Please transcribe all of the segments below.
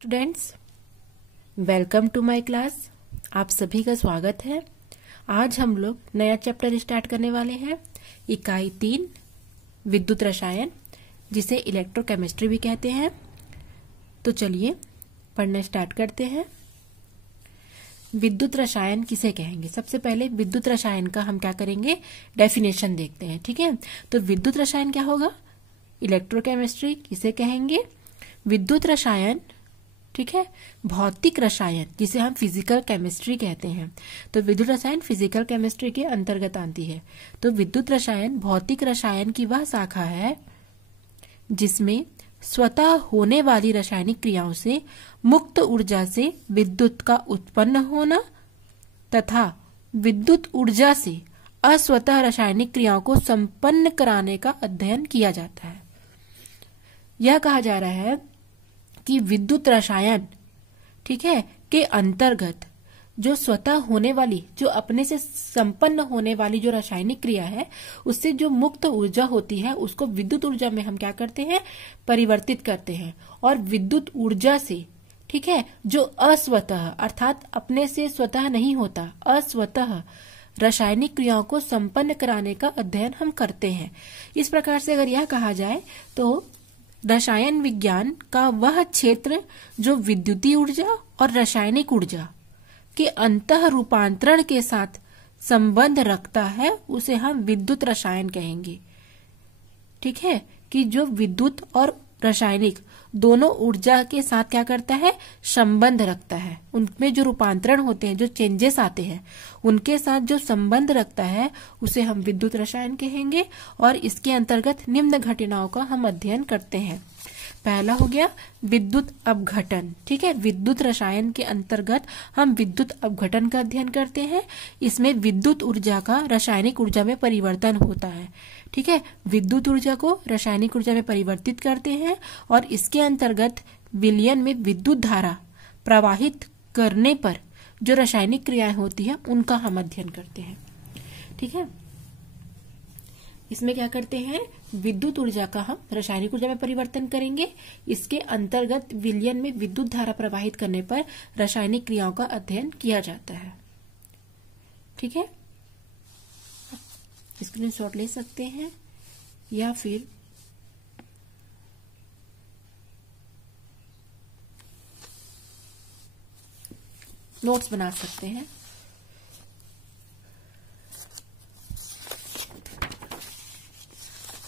Students, welcome to my class. आप सभी का स्वागत है। आज हम लोग नया चैप्टर स्टार्ट करने वाले हैं, इकाई 3 विद्युत रसायन, जिसे इलेक्ट्रोकेमिस्ट्री भी कहते हैं। तो चलिए पढ़ना स्टार्ट करते हैं। विद्युत रसायन किसे कहेंगे? सबसे पहले विद्युत रसायन का हम क्या करेंगे, डेफिनेशन देखते हैं। ठीक है, तो विद्युत रसायन क्या होगा? इलेक्ट्रोकेमिस्ट्री किसे कहेंगे? विद्युत रसायन, ठीक है, भौतिक रसायन जिसे हम फिजिकल केमिस्ट्री कहते हैं। तो विद्युत रसायन फिजिकल केमिस्ट्री के अंतर्गत आती है। तो विद्युत रसायन भौतिक रसायन की वह शाखा है जिसमें स्वतः होने वाली रासायनिक क्रियाओं से मुक्त ऊर्जा से विद्युत का उत्पन्न होना तथा विद्युत ऊर्जा से अस्वतः रासायनिक क्रियाओं को संपन्न कराने का अध्ययन किया जाता है। यह कहा जा रहा है कि विद्युत रसायन, ठीक है, के अंतर्गत जो स्वतः होने वाली, जो अपने से संपन्न होने वाली जो रासायनिक क्रिया है, उससे जो मुक्त ऊर्जा होती है उसको विद्युत ऊर्जा में हम क्या करते हैं, परिवर्तित करते हैं। और विद्युत ऊर्जा से, ठीक है, जो अस्वतः अर्थात अपने से स्वतः नहीं होता, अस्वतः रासायनिक क्रियाओं को संपन्न कराने का अध्ययन हम करते हैं। इस प्रकार से अगर यह कहा जाए तो रसायन विज्ञान का वह क्षेत्र जो विद्युतीय ऊर्जा और रासायनिक ऊर्जा के अंतः रूपांतरण के साथ संबंध रखता है, उसे हम विद्युत रसायन कहेंगे। ठीक है, कि जो विद्युत और रासायनिक दोनों ऊर्जा के साथ क्या करता है, संबंध रखता है। उनमें जो रूपांतरण होते हैं, जो चेंजेस आते हैं, उनके साथ जो संबंध रखता है, उसे हम विद्युत रसायन कहेंगे। और इसके अंतर्गत निम्न घटनाओं का हम अध्ययन करते हैं। पहला हो गया विद्युत अपघटन। ठीक है, विद्युत रसायन के अंतर्गत हम विद्युत अपघटन का अध्ययन करते हैं। इसमें विद्युत ऊर्जा का रासायनिक ऊर्जा में परिवर्तन होता है। ठीक है, विद्युत ऊर्जा को रासायनिक ऊर्जा में परिवर्तित करते हैं और इसके अंतर्गत विलयन में विद्युत धारा प्रवाहित करने पर जो रासायनिक क्रियाएं होती है उनका हम अध्ययन करते हैं। ठीक है, इसमें क्या करते हैं, विद्युत ऊर्जा का हम रासायनिक ऊर्जा में परिवर्तन करेंगे। इसके अंतर्गत विलयन में विद्युत धारा प्रवाहित करने पर रासायनिक क्रियाओं का अध्ययन किया जाता है। ठीक है, स्क्रीनशॉट ले सकते हैं या फिर नोट्स बना सकते हैं।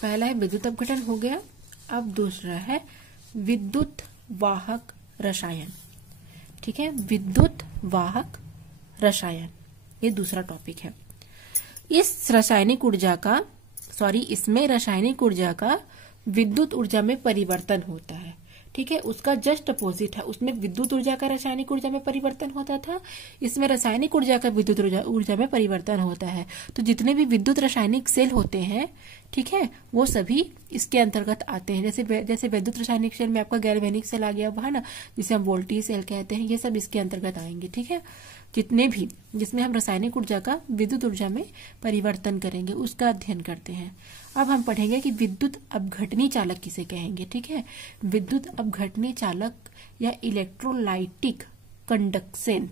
पहला है विद्युत अपघटन, हो गया। अब दूसरा है विद्युत वाहक रसायन। ठीक है, विद्युत वाहक रसायन, ये दूसरा टॉपिक है। इसमें रासायनिक ऊर्जा का विद्युत ऊर्जा में परिवर्तन होता है। ठीक है, उसका जस्ट अपोजिट है। उसमें विद्युत ऊर्जा का रासायनिक ऊर्जा में परिवर्तन होता था, इसमें रासायनिक ऊर्जा का विद्युत ऊर्जा में परिवर्तन होता है। तो जितने भी विद्युत रासायनिक सेल होते हैं, ठीक है, वो सभी इसके अंतर्गत आते हैं। जैसे विद्युत रासायनिक सेल में आपका गैल्वेनिक सेल आ गया है ना, जिसे हम वोल्टेज सेल कहते हैं, ये सब इसके अंतर्गत आएंगे। ठीक है, जितने भी जिसमें हम रासायनिक ऊर्जा का विद्युत ऊर्जा में परिवर्तन करेंगे उसका अध्ययन करते हैं। अब हम पढ़ेंगे कि विद्युत अपघटनी चालक किसे कहेंगे। ठीक है, विद्युत अपघटनी चालक या इलेक्ट्रोलाइटिक कंडक्शन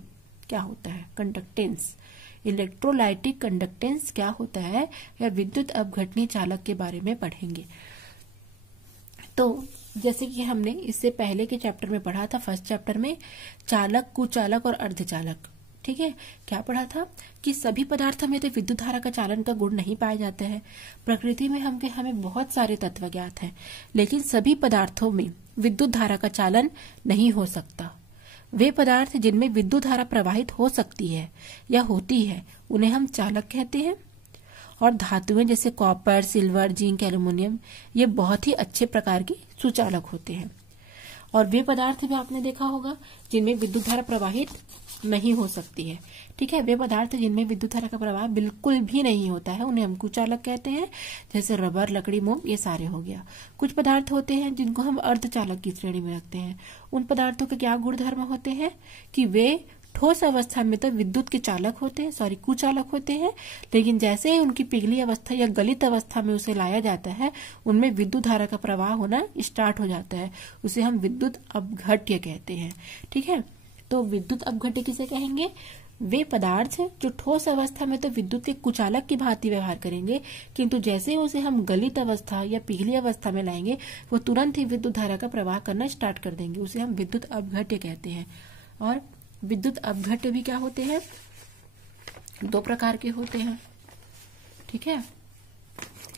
क्या होता है, कंडक्टेंस, इलेक्ट्रोलाइटिक कंडक्टेंस क्या होता है, या विद्युत अपघटनी चालक के बारे में पढ़ेंगे। तो जैसे कि हमने इससे पहले के चैप्टर में पढ़ा था, फर्स्ट चैप्टर में चालक, कुचालक और अर्धचालक। ठीक है, क्या पढ़ा था कि सभी पदार्थों में तो विद्युत धारा का चालन का गुण नहीं पाया जाता है। प्रकृति में हमें बहुत सारे तत्व ज्ञात हैं, लेकिन सभी पदार्थों में विद्युत धारा का चालन नहीं हो सकता। वे पदार्थ जिनमें विद्युत धारा प्रवाहित हो सकती है या होती है उन्हें हम चालक कहते हैं। और धातुएं जैसे कॉपर, सिल्वर, जिंक, एल्युमिनियम, ये बहुत ही अच्छे प्रकार के सुचालक होते हैं। और वे पदार्थ भी आपने देखा होगा जिनमें विद्युत धारा प्रवाहित नहीं हो सकती है। ठीक है, वे पदार्थ जिनमें विद्युत धारा का प्रवाह बिल्कुल भी नहीं होता है उन्हें हम कुचालक कहते हैं। जैसे रबर, लकड़ी, मोम, ये सारे हो गया। कुछ पदार्थ होते हैं जिनको हम अर्धचालक की श्रेणी में रखते हैं। उन पदार्थों के क्या गुणधर्म होते हैं कि वे ठोस अवस्था में तो विद्युत के चालक होते हैं, कुचालक होते हैं, लेकिन जैसे ही उनकी पिघली अवस्था या गलित अवस्था में उसे लाया जाता है, उनमें विद्युत धारा का प्रवाह होना स्टार्ट हो जाता है। उसे हम विद्युत अपघट्य कहते हैं। ठीक है, तो विद्युत अपघट्य किसे कहेंगे? वे पदार्थ हैं जो ठोस अवस्था में तो विद्युत के कुचालक की भांति व्यवहार करेंगे, किंतु जैसे उसे हम गलित अवस्था या पिघली अवस्था में लाएंगे, वो तुरंत ही विद्युत धारा का प्रवाह करना स्टार्ट कर देंगे। उसे हम विद्युत अपघट्य कहते हैं। और विद्युत अपघट्य भी क्या होते हैं? 2 प्रकार के होते हैं। ठीक है,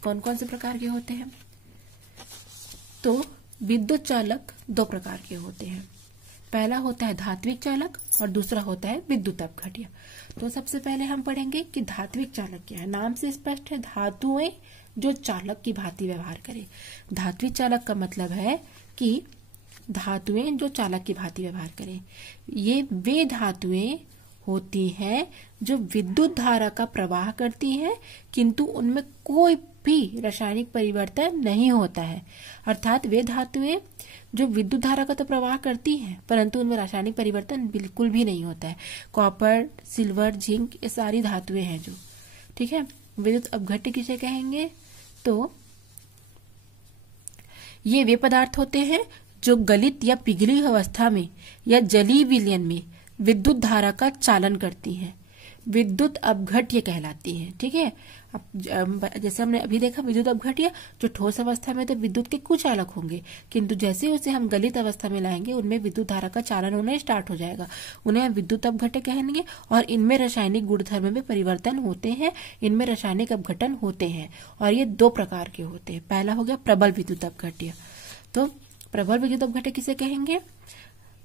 कौन कौन से प्रकार के होते हैं? तो विद्युत चालक 2 प्रकार के होते हैं। पहला होता है धात्विक चालक और दूसरा होता है विद्युत अपघट्य। तो सबसे पहले हम पढ़ेंगे कि धात्विक चालक क्या है। नाम से स्पष्ट है, धातुएं जो चालक की भांति व्यवहार करें। धात्विक चालक का मतलब है कि धातुएं जो चालक की भांति व्यवहार करें। ये वे धातुएं होती हैं जो विद्युत धारा का प्रवाह करती हैं, किंतु उनमें कोई भी रासायनिक परिवर्तन नहीं होता है। अर्थात वे धातुएं जो विद्युत धारा का तो प्रवाह करती हैं, परंतु उनमें रासायनिक परिवर्तन बिल्कुल भी नहीं होता है। कॉपर, सिल्वर, जिंक, ये सारी धातुएं हैं जो। ठीक है, विद्युत अपघट्य किसे कहेंगे? तो ये वे पदार्थ होते हैं जो गलित या पिघली अवस्था में या जलीय विलयन में विद्युत धारा का चालन करती हैं, विद्युत अपघट्य कहलाती है। ठीक है, अब जैसे हमने अभी देखा विद्युत अपघट्य जो ठोस अवस्था में तो विद्युत के कुचालक होंगे, किंतु जैसे उसे हम गलित अवस्था में लाएंगे उनमें विद्युत धारा का चालन होना स्टार्ट हो जाएगा। उन्हें विद्युत अपघट्य कहेंगे। और इनमें रासायनिक गुणधर्म में परिवर्तन होते हैं, इनमें रासायनिक अपघटन होते हैं। और ये 2 प्रकार के होते हैं। पहला हो गया प्रबल विद्युत अपघट्य। तो प्रबल विद्युत अपघट्य किसे कहेंगे?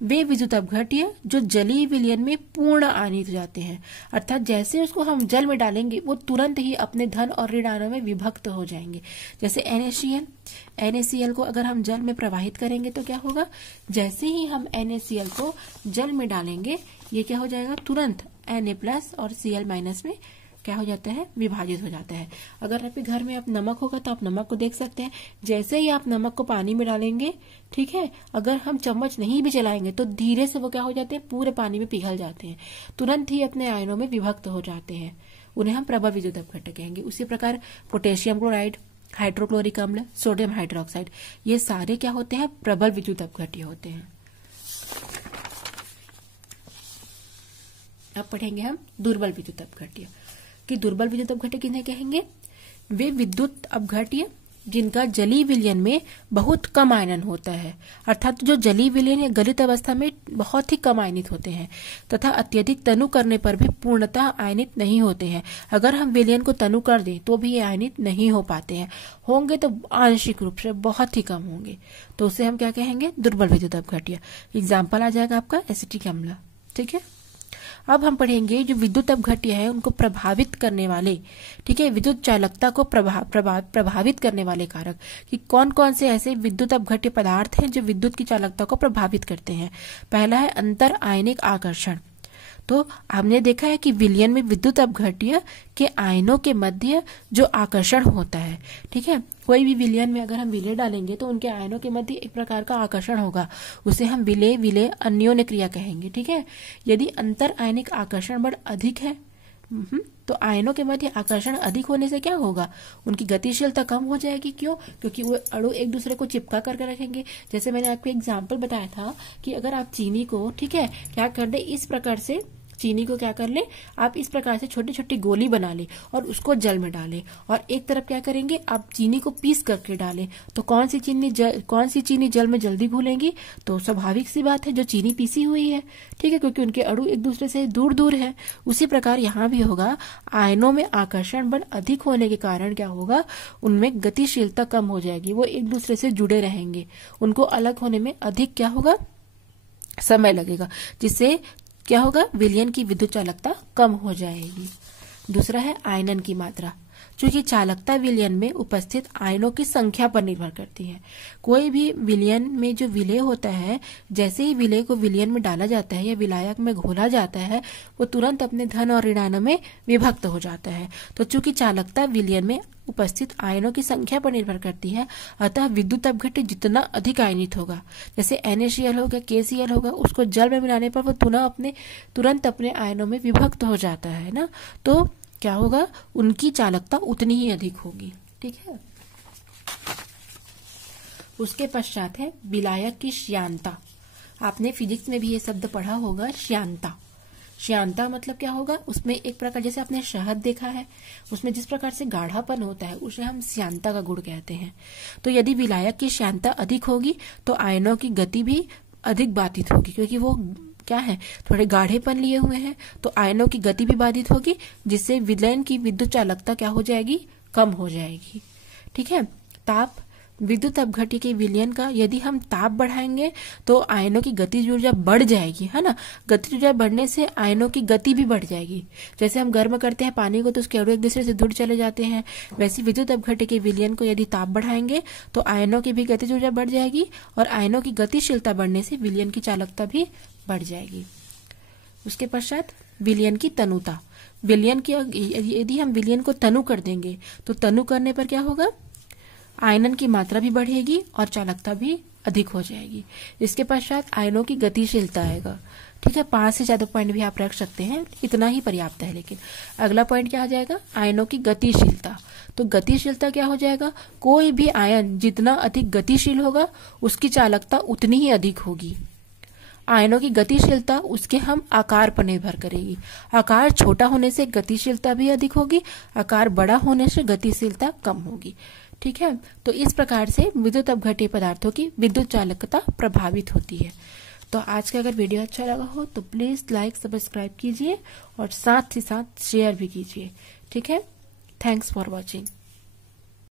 वे विद्युत अपघट्य जो जलीय विलयन में पूर्ण आयनित हो जाते हैं। अर्थात जैसे उसको हम जल में डालेंगे वो तुरंत ही अपने धन और ऋण आयनों में विभक्त हो जाएंगे। जैसे NaCl को अगर हम जल में प्रवाहित करेंगे तो क्या होगा? जैसे ही हम NaCl को जल में डालेंगे, ये क्या हो जाएगा? तुरंत Na+ और Cl- में क्या हो जाता है? विभाजित हो जाता है। अगर आपके घर में आप नमक होगा तो आप नमक को देख सकते हैं। जैसे ही आप नमक को पानी में डालेंगे, ठीक है, अगर हम चम्मच नहीं भी चलाएंगे तो धीरे से वो क्या हो जाते हैं? पूरे पानी में पिघल जाते हैं, तुरंत ही अपने आयनों में विभक्त हो जाते हैं। उन्हें हम प्रबल विद्युत अपघट्य कहेंगे। उसी प्रकार पोटेशियम क्लोराइड, हाइड्रोक्लोरिक अम्ल, सोडियम हाइड्रोक्साइड, ये सारे क्या होते हैं? प्रबल विद्युत अपघट्य होते हैं। अब पढ़ेंगे हम दुर्बल विद्युत अपघट्य। कि दुर्बल विद्युत अपघट्य किन्हें कहेंगे? वे विद्युत अपघट्य जिनका जलीय विलयन में बहुत कम आयनन होता है। अर्थात जो जलीय विलयन या गलित अवस्था में बहुत ही कम आयनित होते हैं तथा अत्यधिक तनु करने पर भी पूर्णतः आयनित नहीं होते हैं। अगर हम विलयन को तनु कर दें तो भी ये आयनित नहीं हो पाते हैं, होंगे तो आंशिक रूप से बहुत ही कम होंगे। तो उसे हम क्या कहेंगे? दुर्बल विद्युत अपघट्य। एग्जाम्पल आ जाएगा आपका एसिटिक अम्ल। ठीक है, अब हम पढ़ेंगे जो विद्युत अपघट्य है उनको प्रभावित करने वाले, ठीक है, विद्युत चालकता को प्रभावित करने वाले कारक, कि कौन कौन से ऐसे विद्युत अपघट्य पदार्थ हैं जो विद्युत की चालकता को प्रभावित करते हैं। पहला है अंतर आयनिक आकर्षण। तो हमने देखा है कि विलयन में विद्युत अपघट्य के आयनों के मध्य जो आकर्षण होता है, ठीक है, कोई भी विलयन में अगर हम विलय डालेंगे तो उनके आयनों के मध्य एक प्रकार का आकर्षण होगा, उसे हम विलय अन्योन्य क्रिया कहेंगे। ठीक है, यदि अंतर आयनिक आकर्षण बल अधिक है तो आयनों के मध्य आकर्षण अधिक होने से क्या होगा? उनकी गतिशीलता कम हो जाएगी। क्यों? क्योंकि वो अणु एक दूसरे को चिपका करके रखेंगे। जैसे मैंने आपको एग्जाम्पल बताया था कि अगर आप चीनी को, ठीक है, क्या कर दे, इस प्रकार से चीनी को क्या कर ले, आप इस प्रकार से छोटी छोटी गोली बना ले और उसको जल में डालें, और एक तरफ क्या करेंगे, आप चीनी को पीस करके डालें, तो कौन सी चीनी जल में जल्दी घुलेंगी? तो स्वाभाविक सी बात है, जो चीनी पीसी हुई है। ठीक है, क्योंकि उनके अणु एक दूसरे से दूर दूर है। उसी प्रकार यहाँ भी होगा, आयनों में आकर्षण बल अधिक होने के कारण क्या होगा, उनमें गतिशीलता कम हो जाएगी, वो एक दूसरे से जुड़े रहेंगे, उनको अलग होने में अधिक क्या होगा, समय लगेगा, जिससे क्या होगा, विलयन की विद्युत चालकता कम हो जाएगी। दूसरा है आयनन की मात्रा। क्योंकि चालकता विलयन में उपस्थित आयनों की संख्या पर निर्भर करती है। कोई भी विलयन में जो विलय होता है, जैसे ही विलय को विलयन में डाला जाता है या विलायक में घोला जाता है, वो तुरंत अपने धन और ऋणायनों में विभक्त हो जाता है। तो चूंकि चालकता विलयन में उपस्थित आयनों की संख्या पर निर्भर करती है, अतः विद्युत अपघट्य जितना अधिक आयनित होगा, जैसे NaCl हो गया, KCl होगा, उसको जल में मिलाने पर वो तुरंत अपने आयनों में विभक्त हो जाता है ना, तो क्या होगा, उनकी चालकता उतनी ही अधिक होगी। ठीक है। उसके पश्चात है विलायक की श्यानता। आपने फिजिक्स में भी ये शब्द पढ़ा होगा, श्यानता। श्यानता मतलब क्या होगा, उसमें एक प्रकार, जैसे आपने शहद देखा है, उसमें जिस प्रकार से गाढ़ापन होता है उसे हम श्यानता का गुण कहते हैं। तो यदि विलायक की श्यानता अधिक होगी तो आयनों की गति भी अधिक बाधित होगी, क्योंकि वो क्या है, थोड़े गाढ़ेपन लिए हुए हैं, तो आयनों की गति भी बाधित होगी, जिससे विलयन की विद्युत चालकता क्या हो जाएगी, कम हो जाएगी। ठीक है। ताप, विद्युत अपघट्य के विलयन का यदि हम ताप बढ़ाएंगे तो आयनों की गतिज ऊर्जा बढ़ जाएगी, है ना। गतिज ऊर्जा बढ़ने से आयनों की गति भी बढ़ जाएगी। जैसे हम गर्म करते हैं पानी को तो उसके अणु एक दूसरे से दूर चले जाते हैं, वैसे विद्युत अपघट्य के विलयन को यदि ताप बढ़ाएंगे तो आयनों की भी गतिज ऊर्जा बढ़ जाएगी और आयनों की गतिशीलता बढ़ने से विलयन की चालकता भी बढ़ जाएगी। उसके पश्चात विलयन की तनुता। विलयन की यदि हम विलयन को तनु कर देंगे तो तनु करने पर क्या होगा, आयनन की मात्रा भी बढ़ेगी और चालकता भी अधिक हो जाएगी। इसके पश्चात आयनों की गतिशीलता आएगा। ठीक है, 5 से ज्यादा पॉइंट भी आप रख सकते हैं, इतना ही पर्याप्त है। लेकिन अगला पॉइंट क्या आ जाएगा, आयनों की गतिशीलता। तो गतिशीलता क्या हो जाएगा, कोई भी आयन जितना अधिक गतिशील होगा उसकी चालकता उतनी ही अधिक होगी। आयनों की गतिशीलता उसके हम आकार पर निर्भर करेगी। आकार छोटा होने से गतिशीलता भी अधिक होगी, आकार बड़ा होने से गतिशीलता कम होगी। ठीक है। तो इस प्रकार से विद्युत अपघट्य पदार्थों की विद्युत चालकता प्रभावित होती है। तो आज का अगर वीडियो अच्छा लगा हो तो प्लीज लाइक, सब्सक्राइब कीजिए और साथ ही साथ शेयर भी कीजिए। ठीक है। Thanks for watching.